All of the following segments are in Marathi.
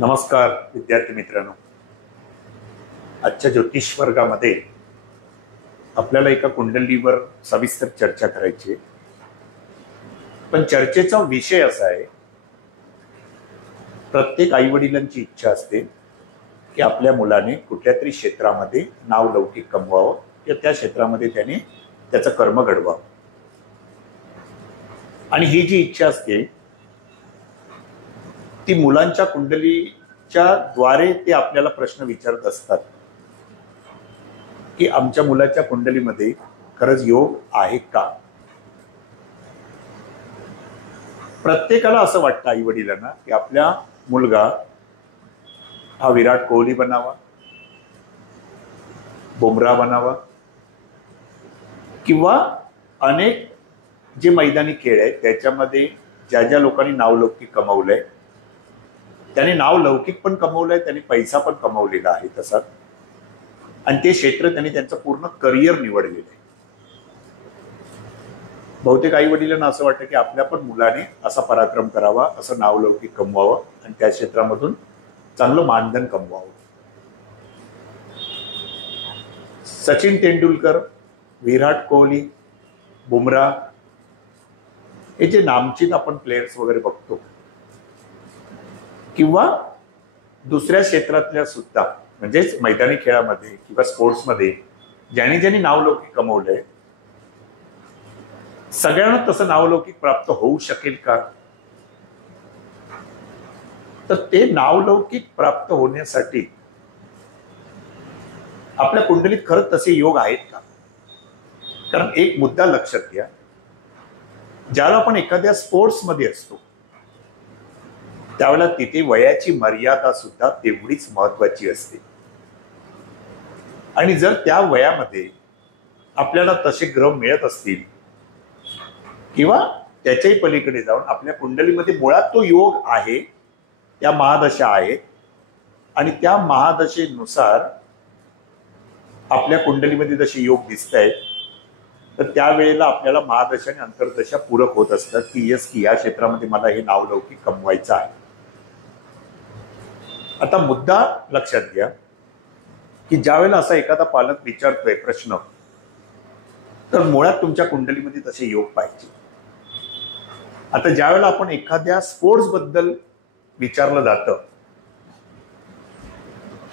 नमस्कार विद्यार्थी मित्रांनो, आजच्या ज्योतिष वर्गामध्ये आपल्याला एका कुंडलीवर सविस्तर चर्चा करायची आहे. पण चर्चेचा विषय असा आहे, प्रत्येक आईवडिलांची इच्छा असते की आपल्या मुलाने कुठल्या तरी क्षेत्रामध्ये नावलौकिक कमवावं किंवा त्या क्षेत्रामध्ये त्याने त्याचं कर्म घडवावं. आणि ही जी इच्छा असते ती मुलांच्या कुंडलीच्या द्वारे ते आपल्याला प्रश्न विचारत असतात की आमच्या मुलाच्या कुंडलीमध्ये खरंच योग आहे का. प्रत्येकाला असं वाटतं आई वडिलांना की आपल्या मुलगा हा विराट कोहली बनावा, बुमराह बनावा किंवा अनेक जे मैदानी खेळ आहेत त्याच्यामध्ये ज्या ज्या लोकांनी नावलौकिक कमवलंय त्याने नाव लौकिक पण कमवलंय, त्यांनी पैसा पण कमवलेला आहे तसा, आणि ते क्षेत्र त्यांनी त्यांचं पूर्ण करिअर निवडलेलं आहे. बहुतेक आई वडिलांना असं वाटतं की आपल्या पण मुलाने असा पराक्रम करावा, असं नावलौकिक कमवावं आणि त्या क्षेत्रामधून चांगलं मानधन कमवावं. सचिन तेंडुलकर, विराट कोहली, बुमराह हे जे नामचित आपण प्लेयर्स वगैरे बघतो किंवा दुसऱ्या क्षेत्रातल्या सुद्धा, म्हणजेच मैदानी खेळामध्ये किंवा स्पोर्ट्समध्ये ज्यांनी ज्यांनी नावलौकिक कमवलंय, सगळ्यांना तसं नावलौकिक प्राप्त होऊ शकेल का? तर ते नावलौकिक प्राप्त होण्यासाठी आपल्या कुंडलीत खरंच तसे योग आहेत का? कारण एक मुद्दा लक्षात घ्या, ज्याला आपण एखाद्या स्पोर्ट्समध्ये असतो त्यावेळेला तिथे वयाची मर्यादा सुद्धा तेवढीच महत्वाची असते. आणि जर त्या वयामध्ये आपल्याला तसे ग्रह मिळत असतील किंवा त्याच्याही पलीकडे जाऊन आपल्या कुंडलीमध्ये मुळात तो योग आहे, त्या महादशा आहेत आणि त्या महादशेनुसार आपल्या कुंडलीमध्ये जसे योग दिसत आहेत, तर त्यावेळेला आपल्याला महादशा आणि अंतर्दशा पूरक होत असतात की यस, की या क्षेत्रामध्ये मला हे नावलौकिक कमवायचं आहे. आता मुद्दा लक्षात घ्या की ज्यावेळेला असा एखादा पालक विचारतोय प्रश्न, तर मुळात तुमच्या कुंडलीमध्ये तसे योग पाहिजे. आता ज्यावेळेला आपण एखाद्या स्पोर्ट्स बद्दल विचारलं जातं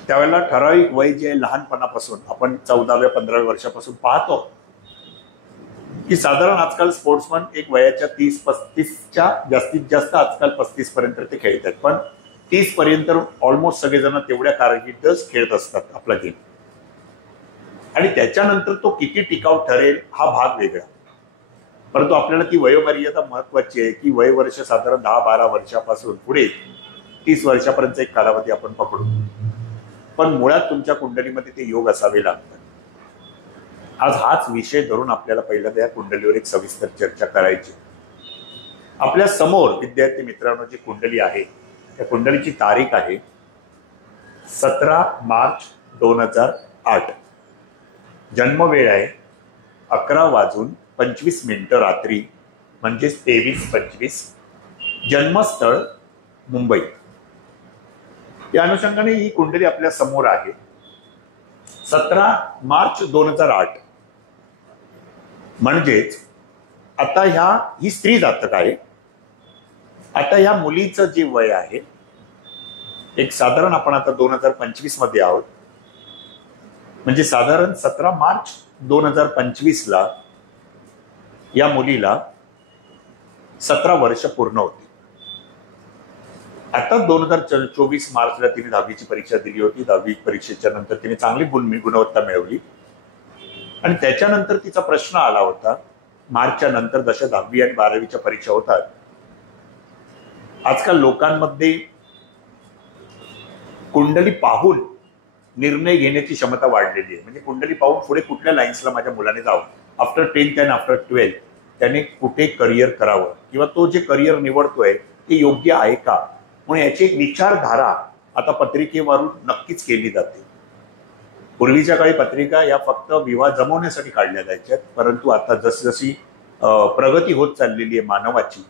त्यावेळेला ठराविक वय जे आहे, लहानपणापासून आपण 14व्या 15व्या वर्षापासून पाहतो की साधारण आजकाल स्पोर्ट्समन एक वयाच्या 30-35च्या जास्तीत जास्त आजकाल 35 पर्यंत ते खेळतात, पण 30 पर्यंत ऑलमोस्ट सगळेजण तेवढ्या कारकिर्दीतच खेळत असतात आपला गेम. आणि त्याच्यानंतर तो किती टिकाऊ ठरेल हा भाग वेगळा, परंतु आपल्याला ती वयोमर्यादा महत्वाची आहे की वय वर्ष साधारण 10-12 वर्षापासून पुढे 30 वर्षापर्यंत एक कालावधी आपण पकडू. पण मुळात तुमच्या कुंडलीमध्ये ते योग असावे लागतात. आज हाच विषय धरून आपल्याला पहिल्यांदा या कुंडलीवर एक सविस्तर चर्चा करायची. आपल्या समोर विद्यार्थी मित्रांनो जी कुंडली आहे त्या कुंडलीची तारीख आहे 17 मार्च 2008. जन्मवेळ आहे 11:25 रात्री, म्हणजेच 23:25. जन्मस्थळ मुंबई. या अनुषंगाने ही कुंडली आपल्या समोर आहे. 17 मार्च 2008 म्हणजेच आता ही स्त्री जातक आहे. आता ह्या मुलीचं जे वय आहे एक साधारण आपण आता 2025 मध्ये आहोत, म्हणजे साधारण 17 मार्च 2025ला या मुलीला 17 वर्ष पूर्ण होती. आता 2024 मार्चला तिने 10वीची परीक्षा दिली होती. 10वी परीक्षेच्या नंतर तिने चांगली गुणवत्ता मिळवली आणि त्याच्यानंतर तिचा प्रश्न आला होता मार्चच्या नंतर, जशा 10वी आणि 12वीच्या परीक्षा होतात. आजकाल लोकांमध्ये कुंडली पाहून निर्णय घेण्याची क्षमता वाढलेली आहे. म्हणजे कुंडली पाहून पुढे कुठल्या लाईन्सला माझ्या मुलाने जावं, after 10th and after 12th त्याने कुठे करिअर करावं किंवा तो जे करिअर निवडतोय ते योग्य आहे का, म्हणून याची एक विचारधारा आता पत्रिकेवरून नक्कीच केली जाते. पूर्वीच्या काळी पत्रिका या फक्त विवाह जमवण्यासाठी काढल्या जायच्या, परंतु आता जसजशी प्रगती होत चाललेली आहे मानवाची,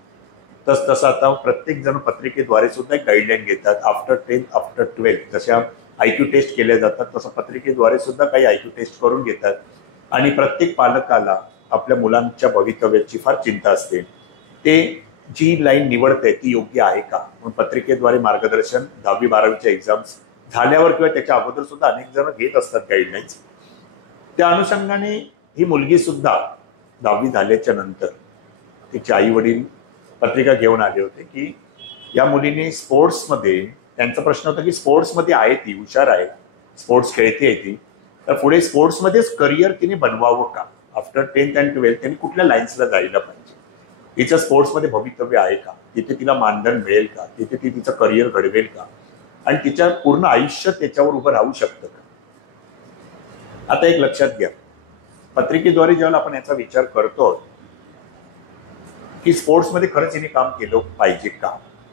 तसं आता प्रत्येक जण पत्रिकेद्वारे सुद्धा एक गाईडलाईन घेतात. आफ्टर 10th आफ्टर 12th जशा IQ टेस्ट केल्या जातात तसं पत्रिकेद्वारे सुद्धा काही IQ टेस्ट करून घेतात. आणि प्रत्येक पालकाला आपल्या मुलांच्या भवितव्याची फार चिंता असते. ते जी लाईन निवडते ती योग्य आहे का म्हणून पत्रिकेद्वारे मार्गदर्शन 10वी-12वीच्या एक्झाम्स झाल्यावर किंवा त्याच्या अगोदर सुद्धा अनेक जण घेत असतात गाईडलाईन्स. त्या अनुषंगाने ही मुलगी सुद्धा 10वी झाल्याच्या नंतर तिचे आई वडील पत्रिका घेऊन आले होते की या मुलीने स्पोर्ट्समध्ये, त्यांचा प्रश्न होता की स्पोर्ट्समध्ये आहे ती, हुशार आहे, स्पोर्ट्स खेळते ती, तर पुढे स्पोर्ट्समध्येच करिअर तिने बनवावं का, आफ्टर 10th and 12th त्यांनी कुठल्या लाईन्सला जायला पाहिजे, तिचं स्पोर्ट्समध्ये भवितव्य आहे का, तिथे तिला मानधन मिळेल का, तिथे ती तिचं करिअर घडवेल का आणि तिच्या पूर्ण आयुष्य त्याच्यावर उभं राहू शकतं का. आता एक लक्षात घ्या, पत्रिकेद्वारे जेव्हा आपण याचा विचार करतो की स्पोर्ट्समध्ये खरंच हिने काम केलं पाहिजे का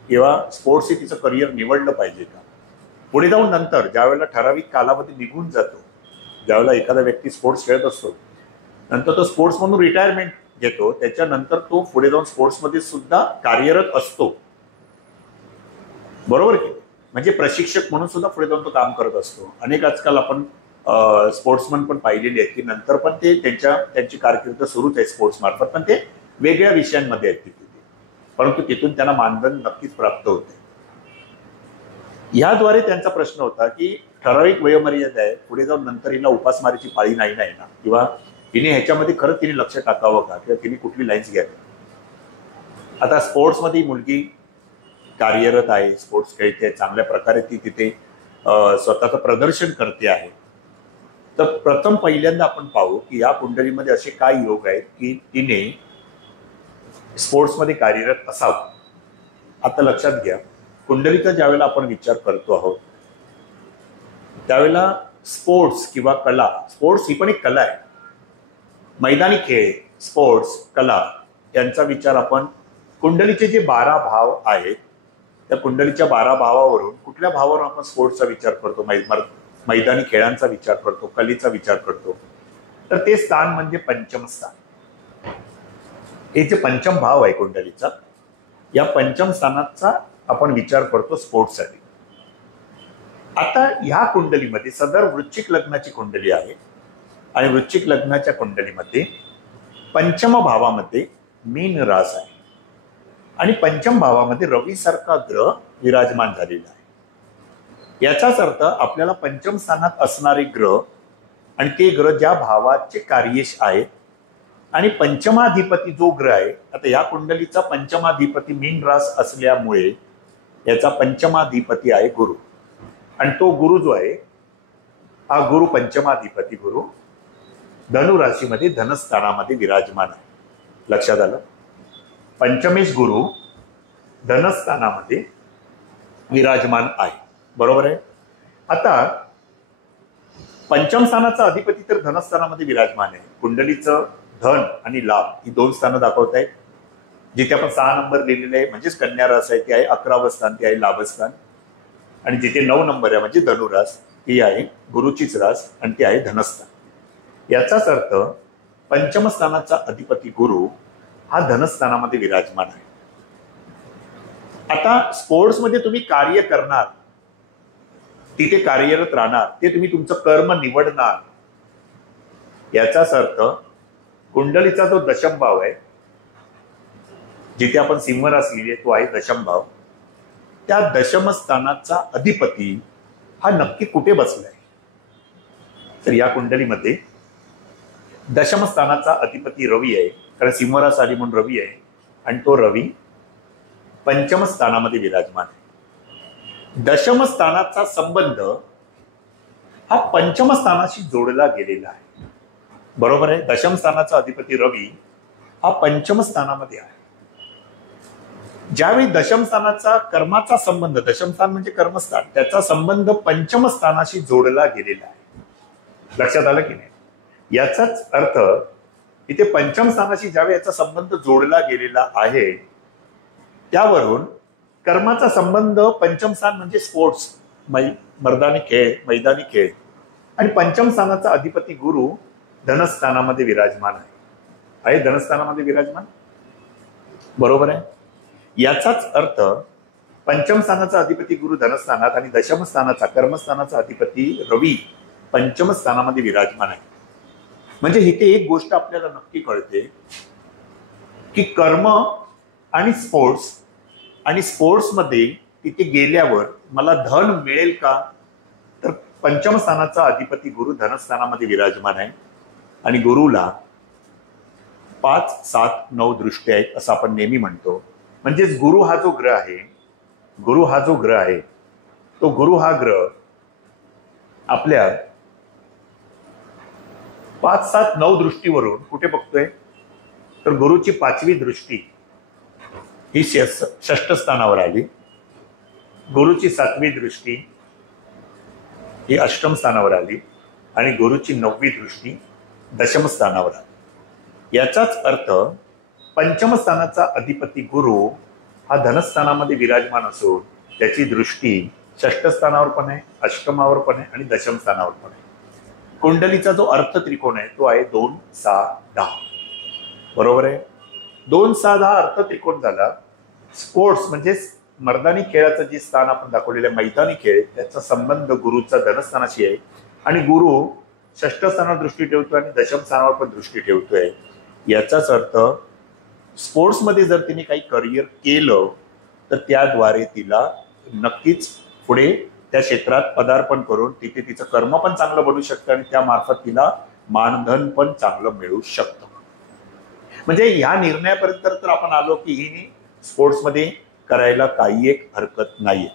किंवा स्पोर्ट्स हे तिचं करिअर निवडलं पाहिजे का, पुढे जाऊन नंतर ज्यावेळेला ठराविक कालावधी निघून जातो, ज्यावेळेला एखादा व्यक्ती स्पोर्ट्स खेळत असतो नंतर तो स्पोर्ट्स म्हणून रिटायरमेंट घेतो, त्याच्यानंतर तो पुढे जाऊन स्पोर्ट्समध्ये सुद्धा कार्यरत असतो, बरोबर की, म्हणजे प्रशिक्षक म्हणून सुद्धा पुढे जाऊन तो काम करत असतो. अनेक आजकाल आपण स्पोर्ट्समन पण पाहिलेले आहेत की नंतर पण ते त्यांची कारकीर्द सुरूच आहे स्पोर्ट्स मार्फत, पण ते वेगळ्या विषयांमध्ये आहेत तिथे, परंतु तिथून त्यांना मानधन नक्कीच प्राप्त होते. याद्वारे त्यांचा प्रश्न होता की ठराविक वयोमर्यादा आहे, पुढे जाऊन नंतर हिला उपासमारीची पाळी नाही ना येणार किंवा हिने ह्याच्यामध्ये खरंच तिने लक्ष टाकावं का किंवा तिने कुठली लाईन्स घ्यावी. आता स्पोर्ट्समध्ये मुलगी कार्यरत आहे, स्पोर्ट्स खेळते, चांगल्या प्रकारे ती तिथे स्वतःचं प्रदर्शन करते आहे, तर प्रथम पहिल्यांदा आपण पाहू की या कुंडलीमध्ये असे काय योग आहेत की तिने स्पोर्ट्समध्ये कार्यरत असावं. आता लक्षात घ्या, कुंडलीचा ज्यावेळेला आपण विचार करतो आहोत त्यावेळेला स्पोर्ट्स किंवा कला, स्पोर्ट्स ही पण एक कला आहे, मैदानी खेळ, स्पोर्ट्स, कला यांचा विचार आपण कुंडलीचे जे 12 भाव आहेत त्या कुंडलीच्या 12 भावावरून कुठल्या भावावरून आपण स्पोर्ट्सचा विचार करतो, मैदानी खेळांचा विचार करतो, कलेचा विचार करतो, तर ते स्थान म्हणजे पंचम स्थान. हे जे पंचम भाव आहे कुंडलीचा, या पंचम स्थानाचा आपण विचार करतो स्पोर्ट्ससाठी. आता ह्या कुंडलीमध्ये सदर वृश्चिक लग्नाची कुंडली आहे आणि वृश्चिक लग्नाच्या कुंडलीमध्ये पंचम भावामध्ये मीन रास आहे आणि पंचम भावामध्ये रवी सारखा ग्रह विराजमान झालेला आहे. याचाच अर्थ आपल्याला पंचम स्थानात असणारे ग्रह आणि ते ग्रह ज्या भावाचे कार्येश आहेत आणि पंचमाधिपती जो ग्रह आहे, आता या कुंडलीचा पंचमाधिपती मीन रास असल्यामुळे याचा पंचमाधिपती आहे गुरु आणि तो गुरु जो आहे हा गुरु पंचमाधिपती गुरु धनु राशीमध्ये धनस्थानामध्ये विराजमान आहे. लक्षात आलं, पंचमेश गुरु धनस्थानामध्ये विराजमान आहे, बरोबर आहे. आता पंचम स्थानाचा अधिपती तर धनस्थानामध्ये विराजमान आहे, कुंडलीचं धन आणि लाभ ही 2 स्थानं दाखवत आहेत. जिथे आपण 6 नंबर लिहिलेले आहे म्हणजेच कन्या रास आहे ते आहे 11वं स्थान, ते आहे लाभस्थान, आणि जिथे 9 नंबर आहे म्हणजे धनुरास ही आहे गुरुचीच रास आणि ती आहे धनस्थान. याचाच अर्थ पंचम स्थानाचा अधिपती गुरु हा धनस्थानामध्ये विराजमान आहे. आता स्पोर्ट्समध्ये तुम्ही कार्य करणार, तिथे कार्यरत राहणार, ते तुम्ही तुमचं कर्म निवडणार, याचाच अर्थ कुंडलीचा जो दशम भाव आहे जिथे आपण सिंह रास लिहिले तो आहे दशम भाव, त्या दशम स्थानाचा अधिपती हा नक्की कुठे बसलाय, तर या कुंडलीमध्ये दशम स्थानाचा अधिपती रवी आहे, कारण सिंह रास आली म्हणून रवी आहे आणि तो रवी पंचम स्थानामध्ये विराजमान आहे. दशम स्थानाचा संबंध हा पंचम स्थानाशी जोडला गेलेला आहे, बरोबर आहे. दशम स्थानाचा अधिपती रवी हा पंचम स्थानामध्ये आहे. ज्यावेळी दशम स्थानाचा कर्माचा संबंध, दशम स्थान म्हणजे कर्मस्थान, त्याचा संबंध पंचम स्थानाशी जोडला गेलेला आहे. लक्षात आलं की नाही. याचाच अर्थ इथे पंचम स्थानाशी ज्यावेळी याचा संबंध जोडला गेलेला आहे त्यावरून कर्माचा संबंध पंचम स्थान म्हणजे स्पोर्ट्स, मर्दानी खेळ, मैदानी खेळ, आणि पंचम स्थानाचा अधिपती गुरु धनस्थानामध्ये विराजमान आहे, धनस्थानामध्ये विराजमान, बरोबर आहे. याचाच अर्थ पंचम स्थानाचा अधिपती गुरु धनस्थानात आणि दशम स्थानाचा कर्मस्थानाचा अधिपती रवी पंचम स्थानामध्ये विराजमान आहे. म्हणजे इथे एक गोष्ट आपल्याला नक्की कळते की कर्म आणि स्पोर्ट्समध्ये तिथे गेल्यावर मला धन मिळेल का, तर पंचम स्थानाचा अधिपती गुरु धनस्थानामध्ये विराजमान आहे आणि गुरुला 5, 7, 9 दृष्टी आहेत असं आपण नेहमी म्हणतो. म्हणजेच गुरु हा जो ग्रह आहे तो गुरु हा ग्रह आपल्या 5, 7, 9 दृष्टीवरून कुठे बघतोय, तर गुरुची 5वी दृष्टी ही षष्ठ स्थानावर आली, गुरुची 7वी दृष्टी ही अष्टम स्थानावर आली आणि गुरुची 9वी दृष्टी दशम स्थानावर आली. याचाच अर्थ पंचम स्थानाचा अधिपती गुरु हा धनस्थानामध्ये विराजमान असून त्याची दृष्टी षष्ठ स्थानावर पण आहे, अष्टमावर पण आहे आणि दशम स्थानावर पण आहे. कुंडलीचा जो अर्थ त्रिकोण आहे तो आहे 2, 6, 10. बरोबर आहे. 2, 6, 10 अर्थ त्रिकोण झाला. स्पोर्ट्स म्हणजे मर्दानी खेळाचं जे स्थान आपण दाखवलेलं आहे मैदानी खेळ, त्याचा संबंध गुरुचा धनस्थानाशी आहे आणि गुरु षष्ठ स्थानावर दृष्टी ठेवतोय आणि दशम स्थानावर पण दृष्टी ठेवतोय. याचाच अर्थ स्पोर्ट्समध्ये जर तिने काही करिअर केलं तर त्याद्वारे तिला नक्कीच पुढे त्या क्षेत्रात पदार्पण करून तिथे तिचं कर्म पण चांगलं बनू शकतं आणि त्यामार्फत तिला मानधन पण चांगलं मिळू शकतं. म्हणजे ह्या निर्णयापर्यंत तर आपण आलो की ही स्पोर्ट्समध्ये करायला काही एक हरकत नाहीये.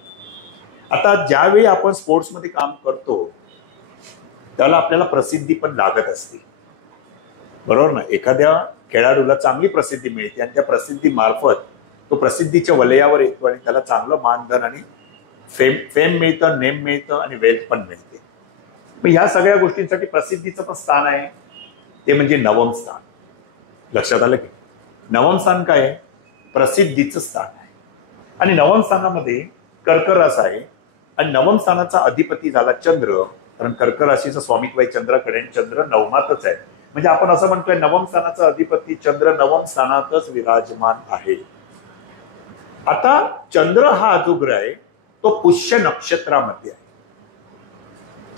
आता ज्यावेळी आपण स्पोर्ट्समध्ये काम करतो त्याला आपल्याला प्रसिद्धी पण लागत असते, बरोबर ना. एखाद्या खेळाडूला चांगली प्रसिद्धी मिळते आणि त्या प्रसिद्धी मार्फत तो प्रसिद्धीच्या वलयावर येतो आणि त्याला चांगलं मानधन आणि फेम मिळतं, नेम मिळतं आणि वेल्थ पण मिळते. मग ह्या सगळ्या गोष्टींसाठी प्रसिद्धीचं पण स्थान आहे ते म्हणजे नवम स्थान. लक्षात आलं की नवम स्थान काय आहे, प्रसिद्धीचं स्थान आहे आणि नवम स्थानामध्ये कर्क रास आहे आणि नवम स्थानाचा अधिपती झाला चंद्र, कारण कर्क राशीचं स्वामित्व आहे चंद्राकडे, चंद्र नवमातच आहे. म्हणजे आपण असं म्हणतोय नवम स्थानाचा अधिपती चंद्र नवम स्थानातच विराजमान आहे. आता चंद्र हा जो ग्रह आहे तो पुष्य नक्षत्रामध्ये आहे.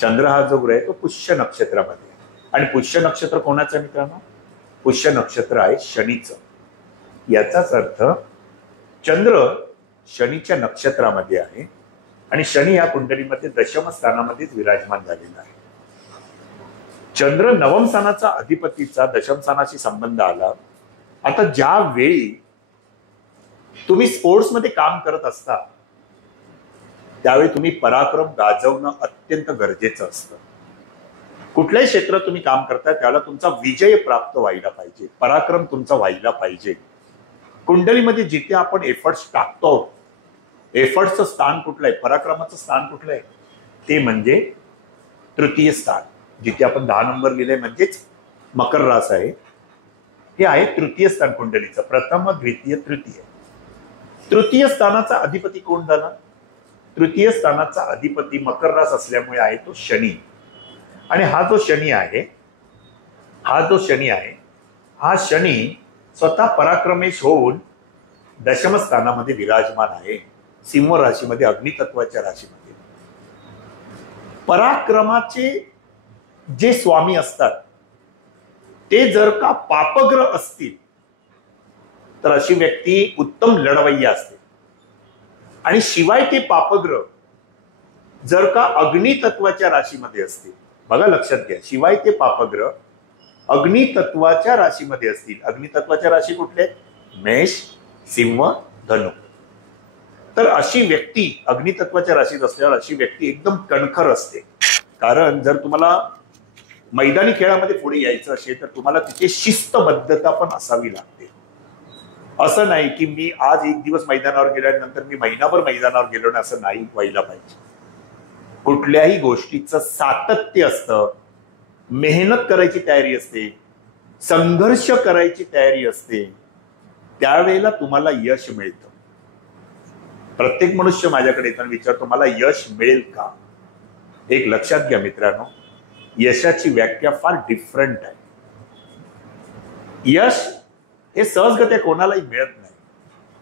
चंद्र हा जो ग्रह आहे तो पुष्य नक्षत्रामध्ये आहे आणि पुष्य नक्षत्र कोणाचं आहे मित्रांनो, पुष्य नक्षत्र आहे शनीचं. याचाच अर्थ चंद्र शनीच्या नक्षत्रामध्ये आहे आणि शनी या कुंडलीमध्ये दशम स्थानामध्येच विराजमान झालेला आहे. चंद्र नवम स्थानाचा अधिपतीचा दशम स्थानाशी संबंध आला. आता ज्या वेळी तुम्ही स्पोर्ट्समध्ये काम करत असता त्यावेळी तुम्ही पराक्रम गाजवणं अत्यंत गरजेचं असतं. कुठल्याही क्षेत्रात तुम्ही काम करताय त्याला तुमचा विजय प्राप्त व्हायला पाहिजे, पराक्रम तुमचा व्हायला पाहिजे. कुंडलीमध्ये जिथे आपण एफर्ट्स टाकतो, एफर्ट्सचं स्थान कुठलं आहे, पराक्रमाचं स्थान कुठलं आहे, ते म्हणजे तृतीय स्थान. जिथे आपण 10 नंबर लिहिलंय म्हणजेच मकर रास आहे, हे आहे तृतीय स्थान कुंडलीचं. प्रथम, द्वितीय, तृतीय. तृतीय स्थानाचा अधिपती कोण झाला, तृतीय स्थानाचा अधिपती मकर रास असल्यामुळे आहे तो शनी. आणि हा जो शनी आहे हा शनी स्वतः पराक्रमेश होऊन दशम स्थानामध्ये विराजमान आहे, सिंह राशीमध्ये, अग्नितत्वाच्या राशीमध्ये. पराक्रमाचे जे स्वामी असतात ते जर का पापग्रह असतील तर अशी व्यक्ती उत्तम लढवय्या असते आणि शिवाय ते पापग्रह जर का अग्नितत्वाच्या राशीमध्ये असतील, बघा लक्षात घ्या, शिवाय ते पापग्रह अग्नितत्वाच्या राशीमध्ये असतील. अग्नितत्वाच्या राशी कुठले, मेष, सिंह, धनु. तर अशी व्यक्ती अग्नितत्वाच्या राशीत असल्यावर अशी व्यक्ती एकदम कणखर असते. कारण जर तुम्हाला मैदानी खेळामध्ये पुढे यायचं असेल तर तुम्हाला तिथे शिस्तबद्धता पण असावी लागते. असं नाही की मी आज एक दिवस मैदानावर गेलो आणि नंतर मी महिनाभर मैदानावर गेलो नाही, असं नाही व्हायला पाहिजे. कुठल्याही गोष्टीचं सातत्य असतं, मेहनत करायची तयारी असते, संघर्ष करायची तयारी असते, त्यावेळेला तुम्हाला यश मिळतं. प्रत्येक मनुष्य माझ्याकडे येताना विचारतो मला यश मिळेल का. एक लक्षात घ्या मित्रांनो, यशाची व्याख्या फार डिफरंट आहे. यश हे सहजगत्या कोणालाही मिळत नाही.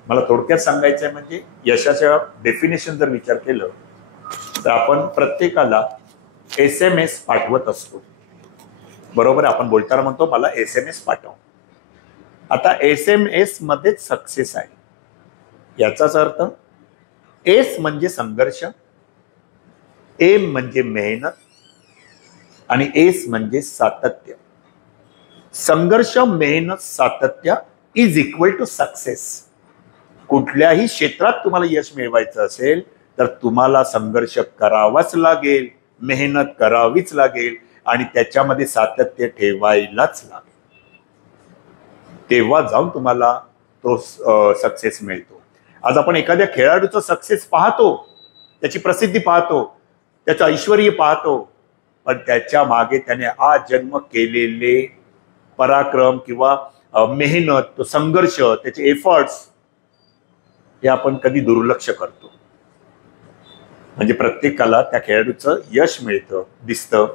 मला थोडक्यात सांगायचं आहे, म्हणजे यशाच्या डेफिनेशन जर विचार केलं तर आपण प्रत्येकाला SMS पाठवत असतो. बरोबर, आपण बोलताना म्हणतो मला SMS पाठव. आता SMS मध्येच सक्सेस आहे. याचाच अर्थ एस म्हणजे संघर्ष, एम म्हणजे मेहनत आणि एस म्हणजे सातत्य. संघर्ष, मेहनत, सातत्य इज इक्वल टू सक्सेस. कुठल्याही क्षेत्रात तुम्हाला यश मिळवायचं असेल तर तुम्हाला संघर्ष करावाच लागेल, मेहनत करावीच लागेल आणि त्याच्यामध्ये सातत्य ठेवायलाच लागेल. तेव्हा जाऊन तुम्हाला तो सक्सेस मिळतो. आज आपण एखाद्या खेळाडूचा सक्सेस पाहतो, त्याची प्रसिद्धी पाहतो, त्याचं ऐश्वर्य पाहतो, पण त्याच्या मागे त्याने आजन्म केलेले पराक्रम किंवा मेहनत, तो संघर्ष, त्याचे एफर्ट्स हे आपण कधी दुर्लक्ष करतो. म्हणजे प्रत्येकाला त्या खेळाडूचं यश मिळतं, दिसतं,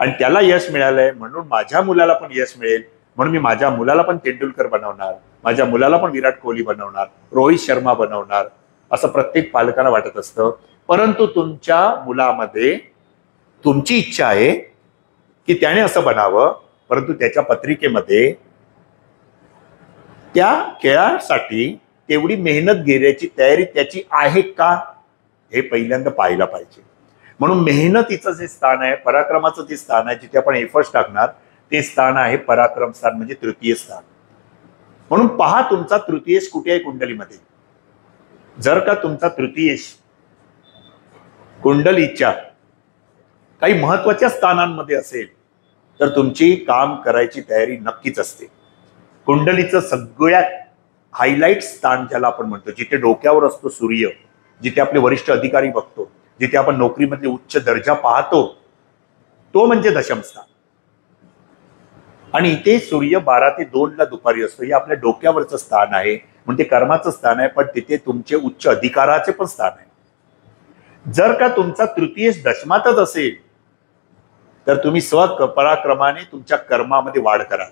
आणि त्याला यश मिळालंय म्हणून माझ्या मुलाला पण यश मिळेल, म्हणून मी माझ्या मुलाला पण तेंडुलकर बनवणार, माझ्या मुलाला पण विराट कोहली बनवणार, रोहित शर्मा बनवणार, असं प्रत्येक पालकाला वाटत असतं. परंतु तुमच्या मुलामध्ये तुमची इच्छा आहे की त्याने असं बनावं, परंतु त्याच्या पत्रिकेमध्ये त्या खेळासाठी तेवढी मेहनत घेण्याची तयारी त्याची आहे का, हे पहिल्यांदा पाहायला पाहिजे. म्हणून मेहनतीचं जे स्थान आहे, पराक्रमाचं जे स्थान आहे, जिथे आपण एफर्ट्स टाकणार ते स्थान आहे पराक्रम स्थान, म्हणजे तृतीय स्थान. म्हणून पहा तुमचा तृतीयेश कुठे आहे कुंडलीमध्ये. जर का तुमचा तृतीयेश कुंडलीच्या काही महत्वाच्या स्थानांमध्ये असेल तर तुमची काम करायची तयारी नक्कीच असते. कुंडलीचं सगळ्यात हायलाइट स्थान ज्याला आपण म्हणतो, जिथे डोक्यावर असतो सूर्य, जिथे आपले वरिष्ठ अधिकारी बघतो, जिथे आपण नोकरीमध्ये उच्च दर्जा पाहतो, तो म्हणजे दशम स्थान. आणि इथे सूर्य 12 ते 2 ला दुपारी असतो. हे आपल्या डोक्यावरचं स्थान आहे, म्हणजे कर्माचं स्थान आहे, पण तिथे तुमचे उच्च अधिकाराचे पण स्थान आहे. जर का तुमचा तृतीयेश दशमातच असेल तर तुम्ही स्वपराक्रमाने तुमच्या कर्मामध्ये वाढ कराल,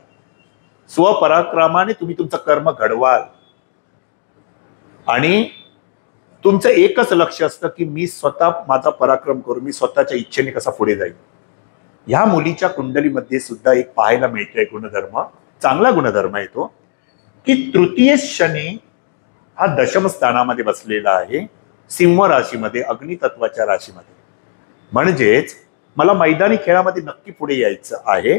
स्वपराक्रमाने तुम्ही तुमचं कर्म घडवाल आणि तुमचं एकच लक्ष असतं की मी स्वतः माझा पराक्रम करू, मी स्वतःच्या इच्छेने कसा पुढे जाईल. ह्या मुलीच्या कुंडलीमध्ये सुद्धा एक पाहायला मिळतोय गुणधर्म, चांगला गुणधर्म आहे तो, की तृतीय शनी हा दशम स्थानामध्ये बसलेला आहे, सिंह राशीमध्ये, अग्नितत्वाच्या राशीमध्ये. म्हणजेच मला मैदानी खेळामध्ये नक्की पुढे यायचं आहे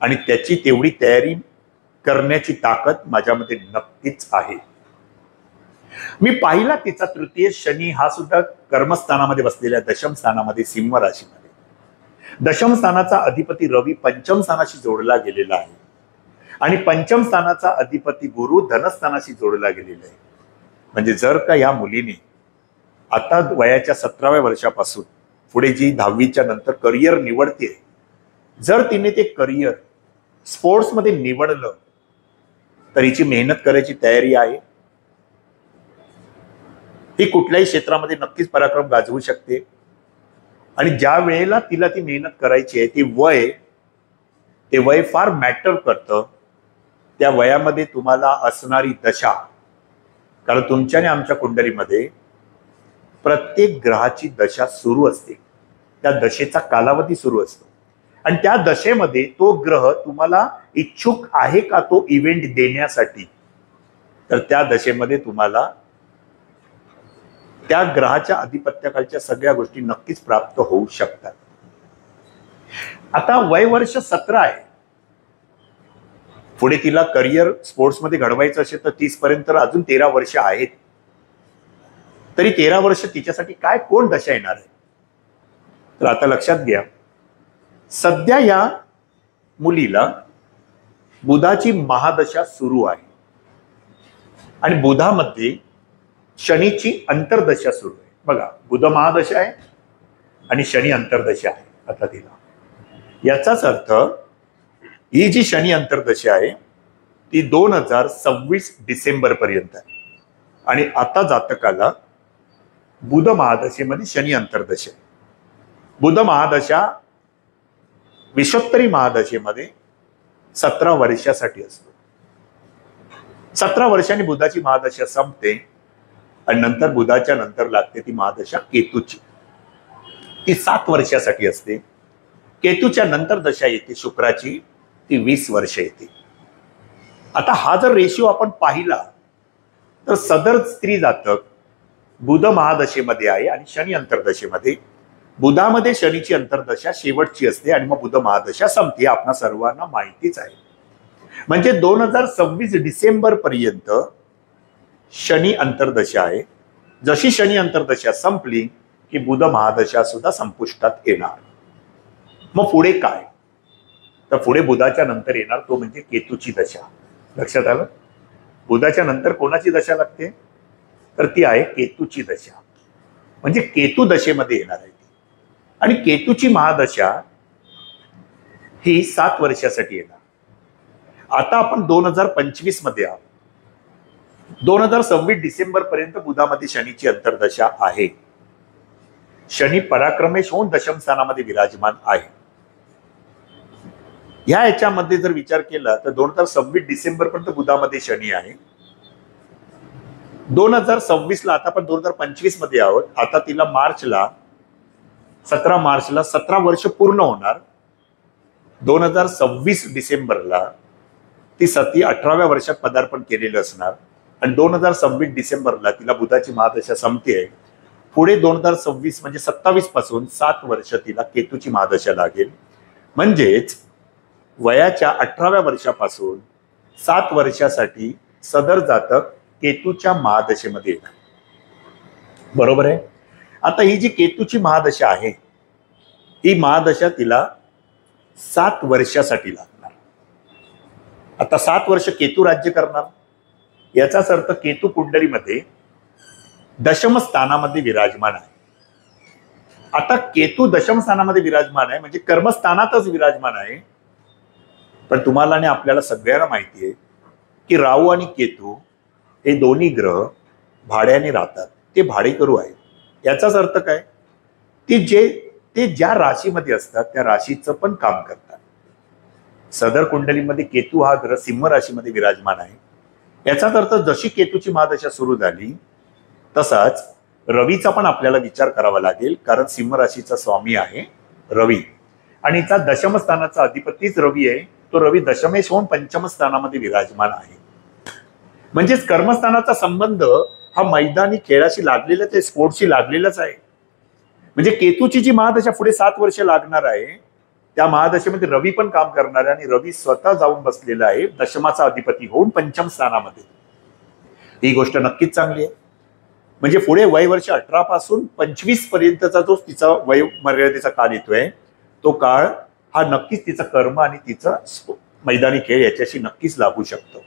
आणि त्याची तेवढी तयारी करण्याची ताकद माझ्यामध्ये नक्कीच आहे. मी पाहिला तिचा तृतीय शनी हा सुद्धा कर्मस्थानामध्ये बसलेल्या दशम स्थानामध्ये, सिंह राशीमध्ये. दशम स्थानाचा अधिपती रवी पंचम स्थानाशी जोडला गेलेला आहे आणि पंचम स्थानाचा अधिपती गुरु धनस्थानाशी जोडला गेलेला आहे. म्हणजे जर का या मुलीने आता वयाच्या 17व्या वर्षापासून पुढे जी 10वीच्या नंतर करिअर निवडते, जर तिने ते करिअर स्पोर्ट्समध्ये निवडलं तर हिची मेहनत करायची तयारी आहे. ती कुठल्याही क्षेत्रामध्ये नक्कीच पराक्रम गाजवू शकते. आणि ज्या वेळेला तिला ती मेहनत करायची आहे, ते वय फार मॅटर करतं. त्या वयामध्ये तुम्हाला असणारी दशा, कारण तुमच्या आणि आमच्या कुंडलीमध्ये प्रत्येक ग्रहाची दशा सुरू असते, त्या दशेचा कालावधी सुरू असतो आणि त्या दशेमध्ये तो ग्रह तुम्हाला इच्छुक आहे का तो इव्हेंट देण्यासाठी, तर त्या दशेमध्ये तुम्हाला त्या ग्रहाच्या अधिपत्याखालच्या सगळ्या गोष्टी नक्कीच प्राप्त होऊ शकतात. आता वय वर्ष 17 आहे, पुढे तिला करिअर स्पोर्ट्समध्ये घडवायचं असेल तर 30 पर्यंत अजून 13 वर्ष आहेत. तरी 13 वर्ष तिच्यासाठी काय कोण दशा येणार आहे. तर आता लक्षात घ्या, सध्या या मुलीला बुधाची महादशा सुरू आहे आणि बुधामध्ये शनीची अंतर्दशा सुरू आहे. बघा, बुध महादशा आहे आणि शनी अंतर्दशा आहे आता तिला. याचाच अर्थ ही जी शनी अंतर्दशा आहे ती 2026 डिसेंबर पर्यंत आहे आणि आता जातकाला बुध महादशेमध्ये शनी अंतर्दशा आहे. बुध महादशा विषोत्तरी महादशेमध्ये 17 वर्षासाठी असतो. 17 वर्षांनी बुधाची महादशा संपते आणि नंतर बुधाच्या नंतर लागते ती महादशा केतूची. ती 7 वर्षासाठी असते. केतूच्या नंतर दशा येते शुक्राची, ती 20 वर्ष येते. आता हा जर रेशिओ आपण पाहिला तर सदर स्त्री जातक बुध महादशेमध्ये आहे आणि शनी अंतर्दशेमध्ये. बुधामध्ये शनीची अंतर्दशा शेवटची असते आणि मग बुध महादशा संपते. आपणा सर्वांना माहितीच आहे. म्हणजे 2026 डिसेंबर पर्यंत शनी अंतर्दशा आहे. जशी शनी अंतर्दशा संपली की बुध महादशा सुद्धा संपुष्टात येणार. मग पुढे काय? तर पुढे बुधाच्या नंतर येणार तो म्हणजे केतूची दशा. लक्षात आलं? बुधाच्या नंतर कोणाची दशा लागते? तर ती आहे केतूची दशा. म्हणजे केतू दशेमध्ये येणार आहे ती. आणि केतूची महादशा ही 7 वर्षासाठी येणार. आता आपण 2025 मध्ये आहोत. 2026 डिसेंबर पर्यंत बुधामध्ये शनीची अंतर्दशा आहे. शनी पराक्रमेश होऊन दशम स्थानामध्ये विराजमान आहे. याच्यामध्ये जर विचार केला तर 2026 डिसेंबर पर्यंत बुधामध्ये शनी आहे. 2026 ला, आता आपण 2025 मध्ये आहोत, आता तिला मार्चला 17 मार्चला 17 वर्ष पूर्ण होणार. 2026 डिसेंबरला ती 18व्या वर्षात पदार्पण केलेलं असणार आणि 2026 डिसेंबरला तिला बुधाची महादशा संपते. पुढे 2026 म्हणजे 27 पासून 7 वर्ष तिला केतूची महादशा लागेल. म्हणजेच वयाच्या 18व्या वर्षापासून 7 वर्षासाठी सदर जातक केतूच्या महादशेमध्ये येणार. बरोबर आहे? आता ही जी केतूची महादशा आहे ही महादशा तिला 7 वर्षासाठी लागणार. आता 7 वर्ष केतू राज्य करणार. याचाच अर्थ केतू कुंडलीमध्ये दशम स्थानामध्ये विराजमान आहे. आता केतू दशम स्थानामध्ये विराजमान आहे म्हणजे कर्मस्थानातच विराजमान आहे. पण तुम्हाला आणि आपल्याला सगळ्यांना माहिती आहे की राहू आणि केतू हे दोन्ही ग्रह भाड्याने राहतात. ते भाडेकरू आहेत. याचाच अर्थ काय? ते ज्या राशीमध्ये असतात त्या राशीचं पण काम करतात. सदर कुंडलीमध्ये केतू हा ग्रह सिंह राशीमध्ये विराजमान आहे. याचाच अर्थ जशी केतूची महादशा सुरू झाली तसाच रवीचा पण आपल्याला विचार करावा लागेल. कारण सिंह राशीचा स्वामी आहे रवी आणि हिचा दशम स्थानाचा अधिपतीच रवी आहे. तो रवी दशमेश होऊन पंचम स्थानामध्ये विराजमान आहे. म्हणजेच कर्मस्थानाचा संबंध हा मैदानी खेळाशी लागलेलाच आहे, स्पोर्ट्सशी लागलेलाच आहे. म्हणजे केतूची जी महादशा पुढे 7 वर्ष लागणार आहे त्या महादशेमध्ये रवी पण काम करणार आहे आणि रवी स्वतः जाऊन बसलेला आहे दशमाचा अधिपती होऊन पंचम स्थानामध्ये. ही गोष्ट नक्कीच चांगली आहे. म्हणजे पुढे वय वर्ष 18 पासून 25 पर्यंतचा जो तिचा वय मर्यादेचा काळ येतोय तो काळ हा नक्कीच तिचं कर्म आणि तिचं मैदानी खेळ याच्याशी नक्कीच लागू शकतो.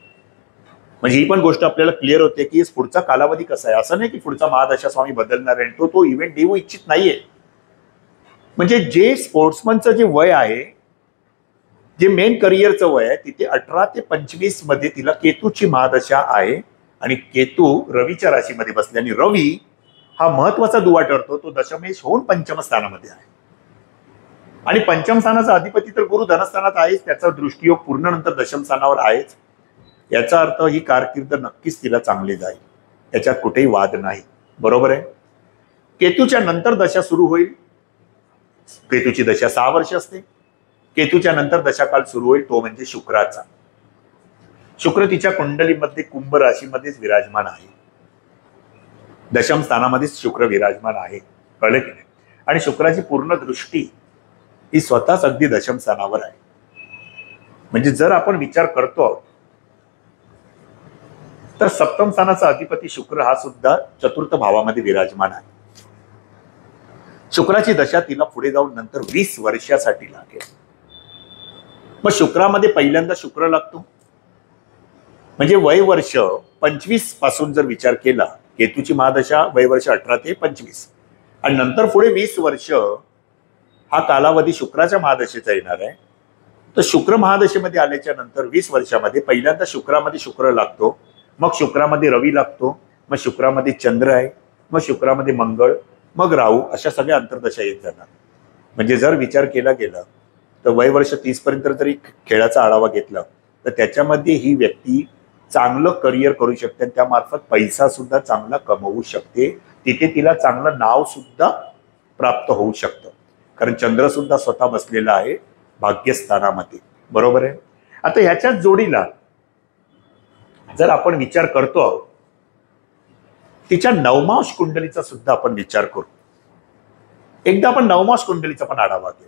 म्हणजे ही पण गोष्ट आपल्याला क्लिअर होते की पुढचा कालावधी कसा आहे. असं नाही की पुढचा महादशा स्वामी बदलणार आहे तो इव्हेंट देऊ इच्छित नाहीये. म्हणजे जे स्पोर्ट्समनचं जे वय आहे, जे मेन करिअरचं वय आहे, तिथे 18 ते 25 मध्ये तिला केतूची महादशा आहे आणि केतू रवीच्या राशीमध्ये बसल्याने रवी हा महत्वाचा दुवा ठरतो. तो दशमेश होऊन पंचम स्थानामध्ये आहे आणि पंचम स्थानाचा अधिपती तर गुरु धनस्थानात आहेच. त्याचा दृष्टियोग पूर्ण नंतर दशम स्थानावर आहेच. याचा अर्थ ही कारकीर्द नक्कीच तिला चांगली जाईल. याच्यात कुठेही वाद नाही. बरोबर आहे? केतूच्या नंतर दशा सुरू होईल. केतूची दशा 6 वर्ष असते. केतूच्या नंतर दशाकाल सुरू होईल तो म्हणजे शुक्राचा. शुक्र तिच्या कुंडलीमध्ये कुंभ राशीमध्येच विराजमान आहे. दशम स्थानामध्येच शुक्र विराजमान आहे. कळलं की नाही? आणि शुक्राची पूर्ण दृष्टी ही स्वतःच अगदी दशम स्थानावर आहे. म्हणजे जर आपण विचार करतो तर सप्तम स्थानाचा अधिपती शुक्र हा सुद्धा चतुर्थ भावामध्ये विराजमान आहे. शुक्राची दशा तिला पुढे जाऊन नंतर 20 वर्षासाठी लागेल. मग शुक्रामध्ये पहिल्यांदा शुक्र लागतो. म्हणजे वय वर्ष 25 पासून जर विचार केला, केतूची महादशा वय वर्ष 18 ते 25 आणि नंतर पुढे 20 वर्ष हा कालावधी शुक्राच्या महादशेचा येणार आहे. तर शुक्र महादशेमध्ये आल्याच्या नंतर 20 वर्षामध्ये पहिल्यांदा शुक्रामध्ये शुक्र लागतो, मग शुक्रामध्ये रवी लागतो, मग शुक्रामध्ये चंद्र आहे, मग शुक्रामध्ये मंगळ, मग राहू, अशा सगळ्या अंतर्दशा येत जाणार. म्हणजे जर विचार केला गेला तर वय वर्ष 30 पर्यंत जरी खेळाचा आढावा घेतला तर त्याच्यामध्ये ही व्यक्ती चांगलं करिअर करू शकते आणि त्यामार्फत पैसा सुद्धा चांगला कमवू शकते. तिथे तिला चांगलं नाव सुद्धा प्राप्त होऊ शकतं, कारण चंद्र सुद्धा स्वतः बसलेला आहे भाग्यस्थानामध्ये. बरोबर आहे. आता ह्याच्याच जोडीला जर आपण विचार करतो आहोत, तिच्या नवमांश कुंडलीचा सुद्धा आपण विचार करू. एकदा आपण नवमांश कुंडलीचा पण आढावा घेऊ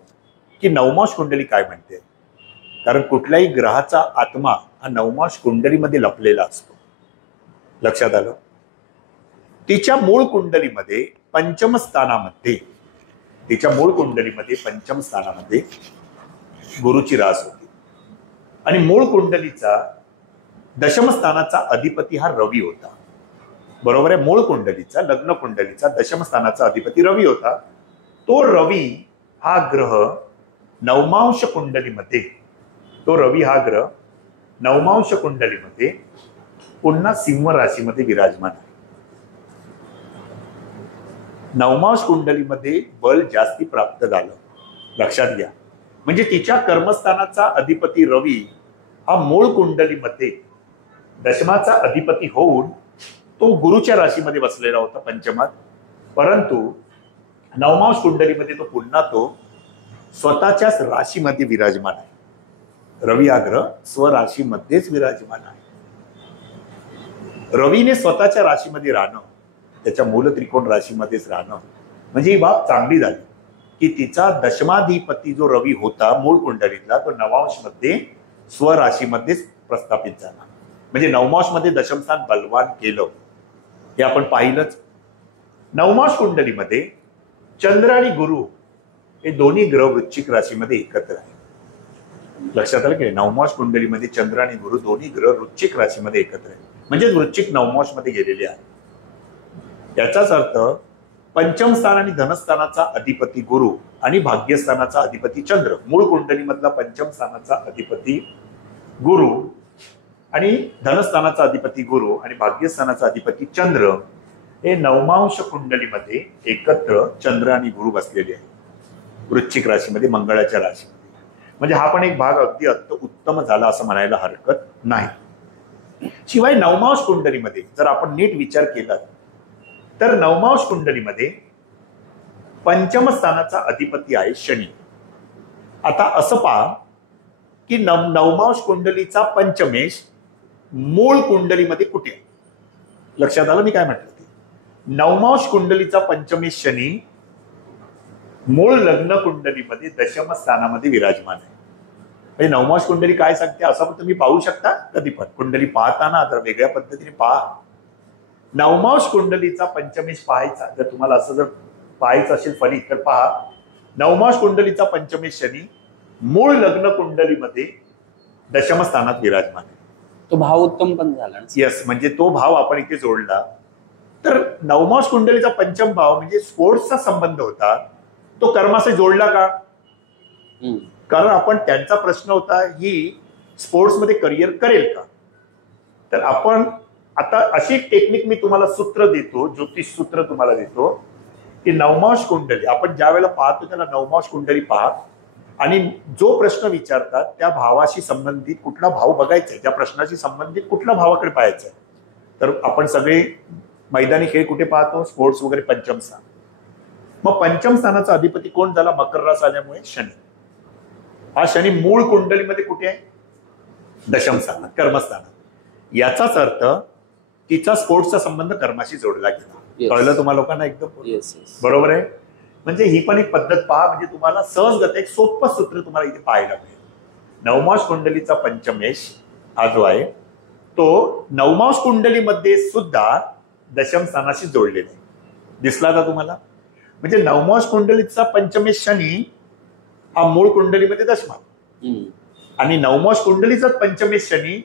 की नवमांश कुंडली काय म्हणते. कारण कुठल्याही ग्रहाचा आत्मा हा नवमांश कुंडलीमध्ये लपलेला असतो. लक्षात आलं. तिच्या मूळ कुंडलीमध्ये पंचम स्थानामध्ये, तिच्या मूळ कुंडलीमध्ये पंचम स्थानामध्ये गुरुची रास होती आणि मूळ कुंडलीचा दशम स्थानाचा अधिपती हा रवी होता. बरोबर आहे. मूळ कुंडलीचा, लग्न कुंडलीचा दशम स्थानाचा अधिपती रवी होता. तो रवी हा ग्रह नवमांश कुंडलीमध्ये, तो रवी हा ग्रह नवमांश कुंडलीमध्ये पुन्हा सिंह राशीमध्ये विराजमान आहे. नवमांश कुंडलीमध्ये बल जास्ती प्राप्त झालं. लक्षात घ्या. म्हणजे तिच्या कर्मस्थानाचा अधिपती रवी हा मूळ कुंडलीमध्ये दशमाचा अधिपती होऊन तो गुरुच्या राशीमध्ये बसलेला होता पंचमात. परंतु नवमांश कुंडलीमध्ये तो पुन्हा तो स्वतःच्याच राशीमध्ये विराजमान आहे. रवी हा ग्रह स्वराशीमध्येच विराजमान आहे. रवीने स्वतःच्या राशीमध्ये राहणं, त्याच्या मूल त्रिकोण राशीमध्येच राहणं, म्हणजे ही बाब चांगली झाली की तिचा दशमाधिपती जो रवी होता मूळ कुंडलीतला, तो नवांश मध्ये स्वराशीमध्येच प्रस्थापित झाला. म्हणजे नवमांश मध्ये दशमस्थान बलवान केलं हे आपण पाहिलंच. नवमांश कुंडलीमध्ये चंद्र आणि गुरु हे दोन्ही ग्रह वृश्चिक राशीमध्ये एकत्र आहे. लक्षात आलं की नवमांश कुंडलीमध्ये चंद्र आणि गुरु दोन्ही ग्रह वृश्चिक राशीमध्ये एकत्र आहे, म्हणजे वृश्चिक नवमांश मध्ये गेलेले आहे. याचाच अर्थ पंचम स्थान आणि धनस्थानाचा अधिपती गुरु आणि भाग्यस्थानाचा अधिपती चंद्र, मूळ कुंडलीमधला पंचम स्थानाचा अधिपती गुरु आणि धनस्थानाचा अधिपती गुरु आणि भाग्यस्थानाचा अधिपती चंद्र हे नवमांश कुंडलीमध्ये एकत्र चंद्र आणि गुरु बसलेले आहे वृश्चिक राशीमध्ये, मंगळाच्या राशीमध्ये. म्हणजे हा पण एक भाग अगदी उत्तम झाला असं म्हणायला हरकत नाही. शिवाय नवमांश कुंडलीमध्ये जर आपण नीट विचार केला तर नवमांश कुंडलीमध्ये पंचम स्थानाचा अधिपती आहे शनी. आता असं पहा की नवमांश कुंडलीचा पंचमेश मूळ कुंडलीमध्ये कुठे. लक्षात आलं मी काय म्हटलं ते. नवमांश कुंडलीचा पंचमेश शनी मूळ लग्न कुंडलीमध्ये दशम स्थानामध्ये विराजमान आहे. म्हणजे नवमांश कुंडली काय सांगते असं पण तुम्ही पाहू शकता कधी पण. कुंडली पाहताना जर वेगळ्या पद्धतीने पहा. नवमांश कुंडलीचा पंचमेश पाहायचा, जर तुम्हाला असं जर पाहायचं असेल फलित तर पहा. नवमांश कुंडलीचा पंचमेश शनी मूळ लग्न कुंडलीमध्ये दशम स्थानात विराजमान आहे. तो भाव उत्तम पण झाला. येस, म्हणजे तो भाव आपण इथे जोडला तर नवमांश कुंडलीचा पंचम भाव म्हणजे स्पोर्ट्सचा संबंध होता, तो कर्माशी जोडला का. कारण आपण त्यांचा प्रश्न होता ही स्पोर्ट्समध्ये करिअर करेल का. तर आपण आता अशी टेक्निक मी तुम्हाला सूत्र देतो, ज्योतिष सूत्र तुम्हाला देतो की नवमांश कुंडली आपण ज्या वेळेला पाहतो त्याला नवमांश कुंडली पहा आणि जो प्रश्न विचारतात त्या भावाशी संबंधित कुठला भाव बघायचा आहे, त्या प्रश्नाशी संबंधित कुठल्या भावाकडे पाहायचं आहे. तर आपण सगळे मैदानी खेळ कुठे पाहतो, स्पोर्ट्स वगैरे पंचम स्थान. मग पंचम स्थानाचा अधिपती कोण झाला, मकर रास आल्यामुळे शनी. हा शनी मूळ कुंडलीमध्ये कुठे आहे, दशम स्थानात, कर्मस्थानात. याचाच अर्थ तिचा स्पोर्ट्सचा संबंध कर्माशी जोडला गेला. कळलं तुम्हा लोकांना एकदम. बरोबर आहे. म्हणजे ही पण एक पद्धत पहा, म्हणजे तुम्हाला सहजगत एक सोपं सूत्र तुम्हाला इथे पाहायला मिळेल. नवमांश कुंडलीचा पंचमेश हा जो आहे तो नवमांश कुंडलीमध्ये सुद्धा दशम स्थानाशी जोडलेला आहे. दिसला का तुम्हाला. म्हणजे नवमांश कुंडलीचा पंचमेश शनी हा मूळ कुंडलीमध्ये दशमा आणि नवमांश कुंडलीचाच पंचमेश शनी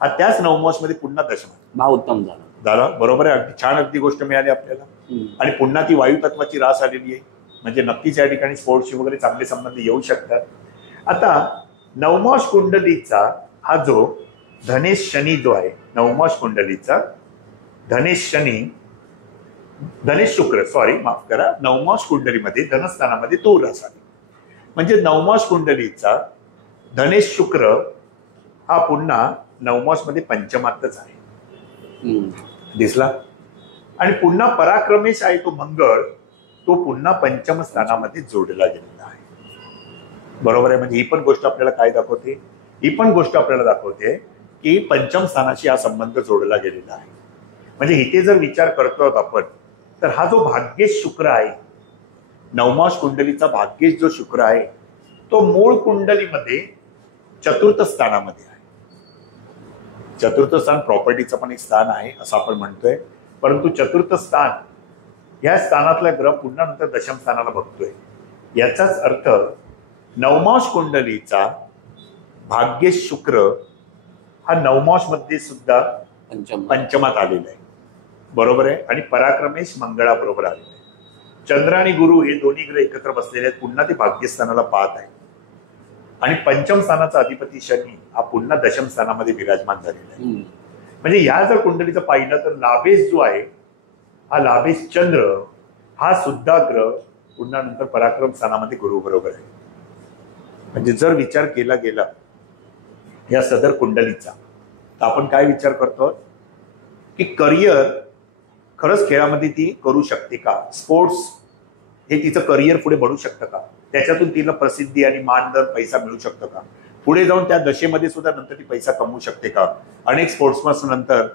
हा त्याच नवमांश मध्ये पुन्हा दशमा. भाव उत्तम झाला. बरोबर आहे. अगदी छान अगदी गोष्ट मिळाली आपल्याला. आणि पुन्हा ती वायू तत्वाची रास आलेली आहे, म्हणजे नक्कीच या ठिकाणी स्पोर्ट्सशी वगैरे चांगले संबंध येऊ शकतात. आता नवमांश कुंडलीचा हा जो धनेश शनी जो आहे, नवमांश कुंडलीचा धनेश शनी, धनेश शुक्र, माफ करा, नवमांश कुंडलीमध्ये धनस्थानामध्ये तो रास आली. म्हणजे नवमांश कुंडलीचा धनेश शुक्र हा पुन्हा नवमास मध्ये पंचमातच आहे. हम्म. दिसला. आणि पुन्हा पराक्रमेश आहे तो मंगळ, तो पुन्हा पंचम स्थानामध्ये जोडला गेलेला आहे. बरोबर आहे. म्हणजे ही पण गोष्ट आपल्याला काय दाखवते, ही पण गोष्ट आपल्याला दाखवते की पंचम स्थानाशी हा संबंध जोडला गेलेला आहे. म्हणजे इथे जर विचार करतो आपण तर हा जो भाग्येश शुक्र आहे, नवमास कुंडलीचा भाग्येश जो शुक्र आहे, तो मूळ कुंडलीमध्ये चतुर्थ स्थानामध्ये आहे. चतुर्थ स्थान प्रॉपर्टीचं पण एक स्थान आहे असं आपण म्हणतोय, परंतु चतुर्थ स्थान या स्थानातला ग्रह पुन्हा नंतर दशम स्थानाला बघतोय. याचाच अर्थ नवमास कुंडलीचा भाग्येश शुक्र हा नवमास मध्ये सुद्धा पंचमात आलेला आहे. बरोबर आहे. आणि पराक्रमेश मंगळाबरोबर आलेला आहे. चंद्र आणि गुरु हे दोन्ही ग्रह एकत्र बसलेले आहेत, पुन्हा ते भाग्यस्थानाला पाहत आहे. आणि पंचम स्थानाचा अधिपती शनी हा पुन्हा दशम स्थानामध्ये विराजमान झालेला आहे. म्हणजे या जर कुंडलीचं पाहिलं तर लाभेश जो आहे हा लाभेश चंद्र हा सुद्धा ग्रह पुन्हा नंतर पराक्रम स्थानामध्ये गुरु बरोबर आहे. म्हणजे जर विचार केला गेला या सदर कुंडलीचा तर आपण काय विचार करतो की करिअर खरंच खेळामध्ये ती करू शकते का, स्पोर्ट्स हे तिचं करिअर पुढे बनू शकतं का, त्याच्यातून तिला प्रसिद्धी आणि मानधन पैसा मिळू शकतं का, पुढे जाऊन त्या दशेमध्ये सुद्धा नंतर ती पैसा कमवू शकते का. अनेक स्पोर्ट्समन नंतर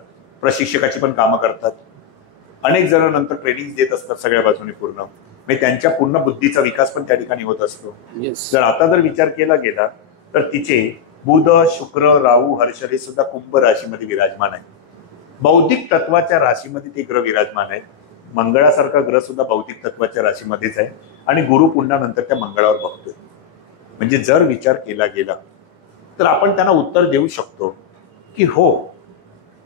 प्रशिक्षकाची पण कामं करतात, अनेक जण नंतर ट्रेनिंग देत असतात सगळ्या बाजूने पूर्ण, म्हणजे त्यांच्या पूर्ण बुद्धीचा विकास पण त्या ठिकाणी होत असतो. जर आता जर विचार केला गेला तर तिचे बुध, शुक्र, राहू, हर्ष हे सुद्धा कुंभ राशीमध्ये विराजमान आहे. बौद्धिक तत्वाच्या राशीमध्ये ते ग्रह विराजमान आहेत. मंगळासारखा ग्रह सुद्धा बौद्धिक तत्वाच्या राशीमध्येच आहे आणि गुरु पुन्हा नंतर त्या मंगळावर बघतोय. म्हणजे जर विचार केला गेला तर आपण त्यांना उत्तर देऊ शकतो की हो,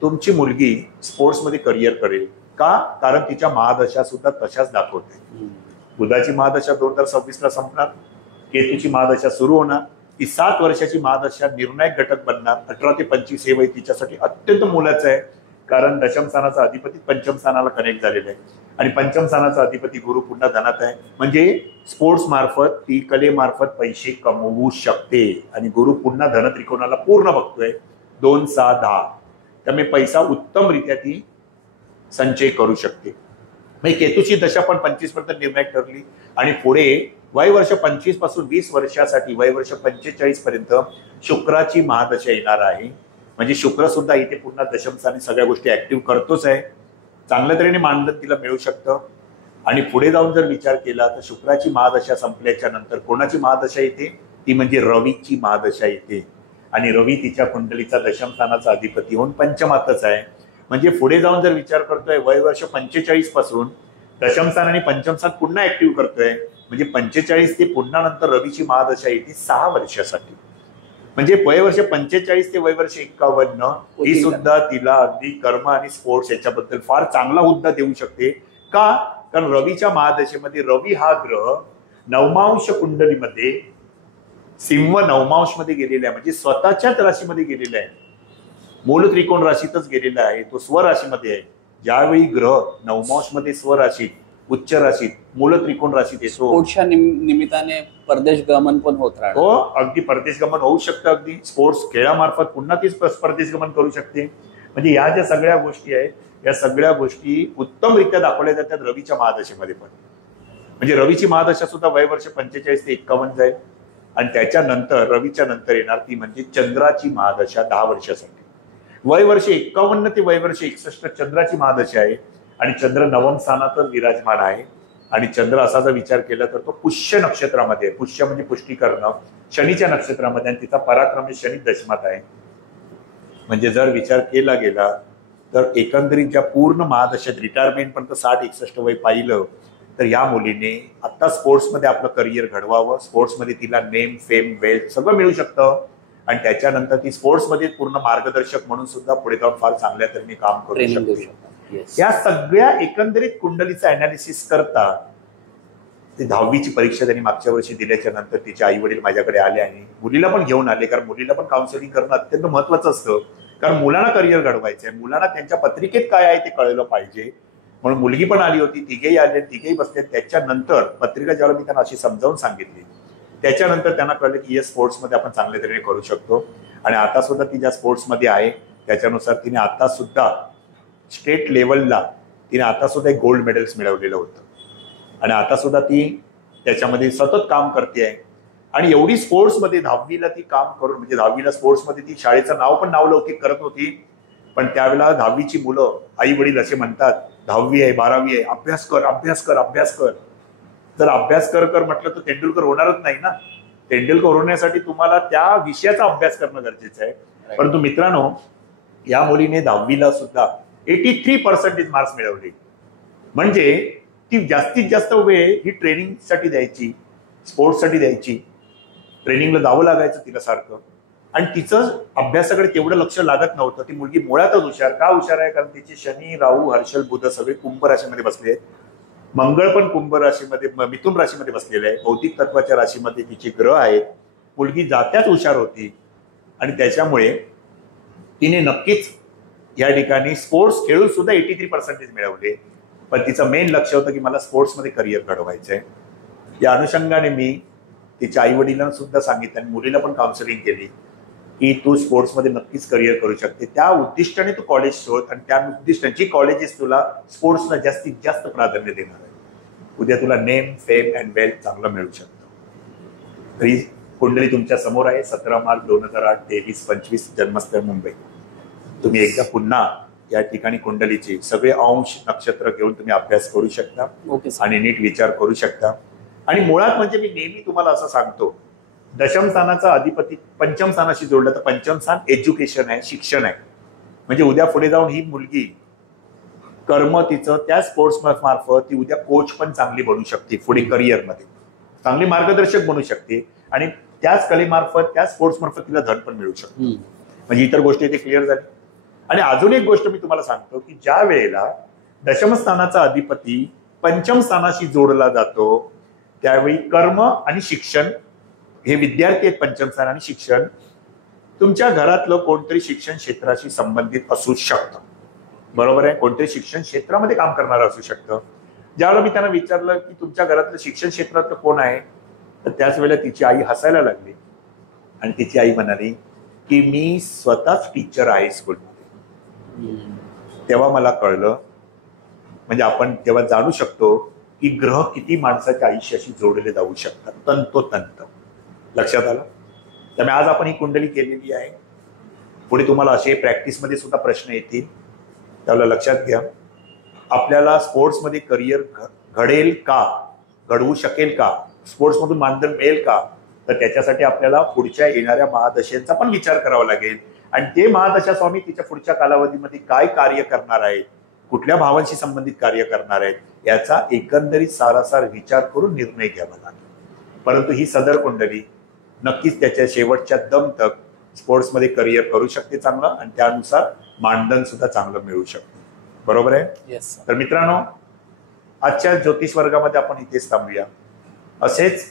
तुमची मुलगी स्पोर्ट्समध्ये करिअर करेल का, कारण तिच्या महादशा सुद्धा तशाच दाखवते. बुधाची महादशा 2026ला संपणार, केतूची महादशा सुरू होणार, ती 7 वर्षाची महादशा निर्णायक घटक बनणार. 18 ते 25 हे वय तिच्यासाठी अत्यंत मोलाचं आहे, कारण दशम स्थानाचा अधिपती पंचम स्थानाला कनेक्ट झालेला आहे आणि पंचम स्थानाचा अधिपती गुरु पुन्हा धनात आहे. म्हणजे स्पोर्ट्स मार्फत ती कलेमार्फत पैसे कमवू शकते आणि गुरु पुन्हा धन त्रिकोणाला पूर्ण बघतोय 2, 6, 10. त्यामुळे पैसा उत्तमरित्या ती संचय करू शकते. म्हणजे केतूची दशा पण 25 पर्यंत निर्णायक ठरली आणि पुढे वय वर्ष 25 पासून 20 वर्षासाठी वय वर्ष 45 पर्यंत शुक्राची महादशा येणार आहे. म्हणजे शुक्र सुद्धा इथे पुन्हा दशमस्थानी सगळ्या गोष्टी ऍक्टिव्ह करतोच आहे. चांगल्या तऱ्हेने मानधन तिला मिळू शकतं. आणि पुढे जाऊन जर विचार केला तर शुक्राची महादशा संपल्याच्या नंतर कोणाची महादशा येते, ती म्हणजे रवीची महादशा येते आणि रवी तिच्या कुंडलीचा दशमस्थानाचा अधिपती होऊन पंचमातच आहे. म्हणजे पुढे जाऊन जर विचार करतोय वय वर्ष 45 पासून दशमस्थान आणि पंचमस्थान पुन्हा ऍक्टिव्ह करतोय, म्हणजे 45 ते पुन्हा नंतर रवीची महादशा येते 6 वर्षासाठी. म्हणजे वय वर्ष 45 ते वय वर्ष 51 ही सुद्धा तिला अगदी कर्म आणि स्पोर्ट्स याच्याबद्दल फार चांगला हुद्दा देऊ शकते. का, कारण रवीच्या महादशेमध्ये रवी हा ग्रह नवमांश कुंडलीमध्ये सिंह नवमांश मध्ये गेलेला आहे, म्हणजे स्वतःच्याच राशीमध्ये गेलेला आहे. मूल त्रिकोण राशीतच गेलेला आहे, तो स्वराशीमध्ये आहे. ज्यावेळी ग्रह नवमांश मध्ये स्वराशीत, उच्च राशीत, मूल त्रिकोण राशीत येतो, स्पोर्ट्सच्या निमित्ताने परदेश गमन पण होत राहतं. हो, अगदी परदेश गमन होऊ शकतं. अगदी स्पोर्ट्स खेळामार्फत पुन्हा ती परदेश गमन करू शकते. म्हणजे या ज्या सगळ्या गोष्टी आहेत, या सगळ्या गोष्टी उत्तमरित्या दाखवल्या जातात रवीच्या महादशेमध्ये पण. म्हणजे रवीची महादशा सुद्धा वय वर्ष 45 ते 51 जाईल आणि त्याच्यानंतर रवीच्या नंतर येणार ती म्हणजे चंद्राची महादशा 10 वर्षासाठी. वय वर्ष 51 ते वय वर्ष 61 चंद्राची महादशा आहे आणि चंद्र नवम स्थानातच विराजमान आहे. आणि चंद्र असा जर विचार केला तर तो पुष्य नक्षत्रामध्ये, पुष्य म्हणजे पुष्टी करणं, शनीच्या नक्षत्रामध्ये, आणि तिचा पराक्रम शनी दशमात आहे. म्हणजे जर विचार केला गेला तर एकंदरीत ज्या पूर्ण महादशेत रिटायरमेंट पर्यंत 60-61 वय पाहिलं तर या मुलीने आता स्पोर्ट्समध्ये आपलं करिअर घडवावं. स्पोर्ट्समध्ये तिला नेम, फेम, वेल्थ सगळं मिळू शकतं आणि त्याच्यानंतर ती स्पोर्ट्समध्ये पूर्ण मार्गदर्शक म्हणून सुद्धा पुढे जाऊन फार चांगल्या तऱ्हेने काम करू शकते. या सगळ्या एकंदरीत कुंडलीचं अनालिसिस करता ते 10वीची परीक्षा त्यांनी मागच्या वर्षी दिल्याच्या नंतर तिचे आई वडील माझ्याकडे आले आणि मुलीला पण घेऊन आले, कारण मुलीला पण काउन्सिलिंग करणं अत्यंत महत्वाचं असतं. कारण मुलांना करिअर घडवायचंय, मुलांना त्यांच्या पत्रिकेत काय आहे ते कळलं पाहिजे. म्हणून मुलगी पण आली होती, तिघेही आले, तिघेही बसले. त्याच्यानंतर पत्रिका ज्यावेळेला मी त्यांना अशी समजावून सांगितली त्याच्यानंतर त्यांना कळलं की येस स्पोर्ट्समध्ये आपण चांगल्या तऱ्हेने करू शकतो. आणि आता सुद्धा ती ज्या स्पोर्ट्समध्ये आहे त्याच्यानुसार तिने आता सुद्धा स्टेट लेवलला तिने आता सुद्धा एक गोल्ड मेडल्स मिळवलेलं होतं. आणि आता सुद्धा ती त्याच्यामध्ये सतत काम करते आहे. आणि एवढी स्पोर्ट्समध्ये 10वीला ती काम करून, म्हणजे 10वीला स्पोर्ट्समध्ये ती शाळेचं नावलौकिक करत होती. पण त्यावेळेला 10वीची मुलं, आई वडील असे म्हणतात 10वी आहे 12वी आहे, अभ्यास कर अभ्यास कर अभ्यास कर. जर अभ्यास कर म्हटलं तर तेंडुलकर होणारच नाही ना. तेंडुलकर होण्यासाठी तुम्हाला त्या विषयाचा अभ्यास करणं गरजेचं आहे. परंतु मित्रांनो, या मुलीने 10वीला सुद्धा 83% मार्क्स मिळवले. म्हणजे ती जास्तीत जास्त वेळ ही ट्रेनिंगसाठी द्यायची, स्पोर्ट्ससाठी द्यायची. ट्रेनिंगला जावं लागायचं तिला सारखं. आणि तिचं अभ्यासाकडे तेवढं लक्ष लागत नव्हतं. ती मुलगी मुळातच हुशार. का हुशार आहे? कारण तिचे शनी, राहू, हर्षल, बुध सगळे कुंभ राशीमध्ये बसले आहेत. मंगळ पण कुंभ राशीमध्ये, मिथुन राशीमध्ये बसलेले आहे. भौतिक तत्वाच्या राशीमध्ये तिचे ग्रह आहेत. मुलगी जात्याच हुशार होती. आणि त्याच्यामुळे तिने नक्कीच या ठिकाणी स्पोर्ट्स खेळून सुद्धा 83% मिळवले. पण तिचं मेन लक्ष होतं की मला स्पोर्ट्समध्ये करिअर घडवायचं आहे. या अनुषंगाने मी तिच्या आई वडिलांना सुद्धा सांगितलं आणि मुलीला पण काउन्सिलिंग केली की तू स्पोर्ट्समध्ये नक्कीच करिअर करू शकते. त्या उद्दिष्टाने तू कॉलेज शोध आणि त्या उद्दिष्टांची कॉलेजेस तुला स्पोर्ट्सला जास्तीत जास्त प्राधान्य देणार आहे. उद्या तुला नेम, फेम अँड वेल्थ चांगलं मिळू शकतं. तरी कुंडली तुमच्या समोर आहे. 17 मार्च 2008, 23-25 जन्मस्थळ मुंबई. तुम्ही एकदा पुन्हा या ठिकाणी कुंडलीचे सगळे अंश नक्षत्र घेऊन तुम्ही अभ्यास करू शकता. आणि नीट विचार करू शकता. आणि मुळात म्हणजे मी नेहमी तुम्हाला असं सांगतो, दशम स्थानाचा अधिपती पंचम स्थानाशी जोडलं तर पंचम स्थान एज्युकेशन आहे, शिक्षण आहे. म्हणजे उद्या पुढे जाऊन ही मुलगी कर्म तिचं त्या स्पोर्ट्स मार्फत ती उद्या कोच पण चांगली बनू शकते. पुढे करिअरमध्ये चांगली मार्गदर्शक बनू शकते. आणि त्याच कलेमार्फत, त्या स्पोर्ट्स मार्फत तिला धन पण मिळू शकते. म्हणजे इतर गोष्टी इथे क्लिअर झाली. आणि अजून एक गोष्ट मी तुम्हाला सांगतो की ज्या वेळेला दशम स्थानाचा अधिपती पंचम स्थानाशी जोडला जातो त्यावेळी कर्म आणि शिक्षण, हे विद्यार्थी आहेत पंचम स्थान आणि शिक्षण, तुमच्या घरातलं कोणतरी शिक्षण क्षेत्राशी संबंधित असू शकतं. बरोबर आहे? कोणतरी शिक्षण क्षेत्रामध्ये काम करणारं असू शकतं. ज्यावेळेला मी त्यांना विचारलं की तुमच्या घरातलं शिक्षण क्षेत्रातलं कोण आहे, तर त्याच वेळेला तिची आई हसायला लागली. आणि तिची आई म्हणाली की मी स्वतःच टीचर आहे स्कूलमध्ये. तेव्हा मला कळलं, म्हणजे आपण तेव्हा जाणू शकतो की ग्रह किती माणसाच्या आयुष्याशी जोडले जाऊ शकतात तंतोतंत. लक्षात आलं? त्यामुळे आज आपण ही कुंडली केलेली आहे. पुढे तुम्हाला असे प्रॅक्टिसमध्ये सुद्धा प्रश्न येतील. त्यावेळेला लक्षात घ्या, आपल्याला स्पोर्ट्समध्ये करिअर घडेल का, घडवू शकेल का, स्पोर्ट्समधून मानधन मिळेल का, तर त्याच्यासाठी आपल्याला पुढच्या येणाऱ्या महादशेचा पण विचार करावा लागेल. आणि ते महादशा स्वामी तिच्या पुढच्या कालावधीमध्ये काय कार्य करणार आहेत, कुठल्या भावांशी संबंधित कार्य करणार आहेत, याचा एकंदरीत सारासार विचार करून निर्णय घ्यावा लागेल. परंतु ही सदर कुंडली नक्कीच त्याच्या शेवटच्या दम तक स्पोर्ट्समध्ये करिअर करू शकते चांगलं. आणि त्यानुसार मानधन सुद्धा चांगलं मिळू शकते. बरोबर आहे? येस. तर मित्रांनो, आजच्या ज्योतिष वर्गामध्ये आपण इथेच थांबूया. असेच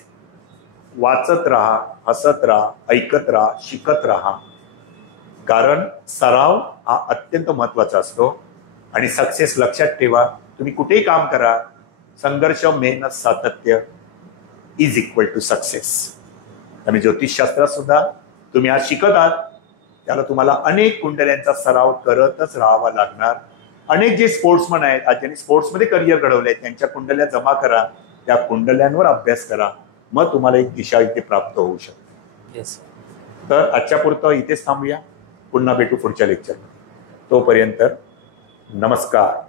वाचत राहा, हसत राहा, ऐकत राहा, शिकत राहा. कारण सराव हा अत्यंत महत्वाचा असतो. आणि सक्सेस लक्षात ठेवा, तुम्ही कुठेही काम करा, संघर्ष, मेहनत, सातत्य इज इक्वल टू सक्सेस. त्यामुळे ज्योतिषशास्त्रात सुद्धा तुम्ही आज शिकत आहात, त्याला तुम्हाला अनेक कुंडल्यांचा सराव करतच राहावा लागणार. अनेक जे स्पोर्ट्समन आहेत, आज ज्यांनी स्पोर्ट्समध्ये करिअर घडवले आहेत, त्यांच्या कुंडल्या जमा करा, त्या कुंडल्यांवर अभ्यास करा. मग तुम्हाला एक दिशा इथे प्राप्त होऊ शकते. तर आजच्या पुरतं इथेच थांबूया. पुन्हा भेटू पुढच्या लेक्चर. तोपर्यंत नमस्कार.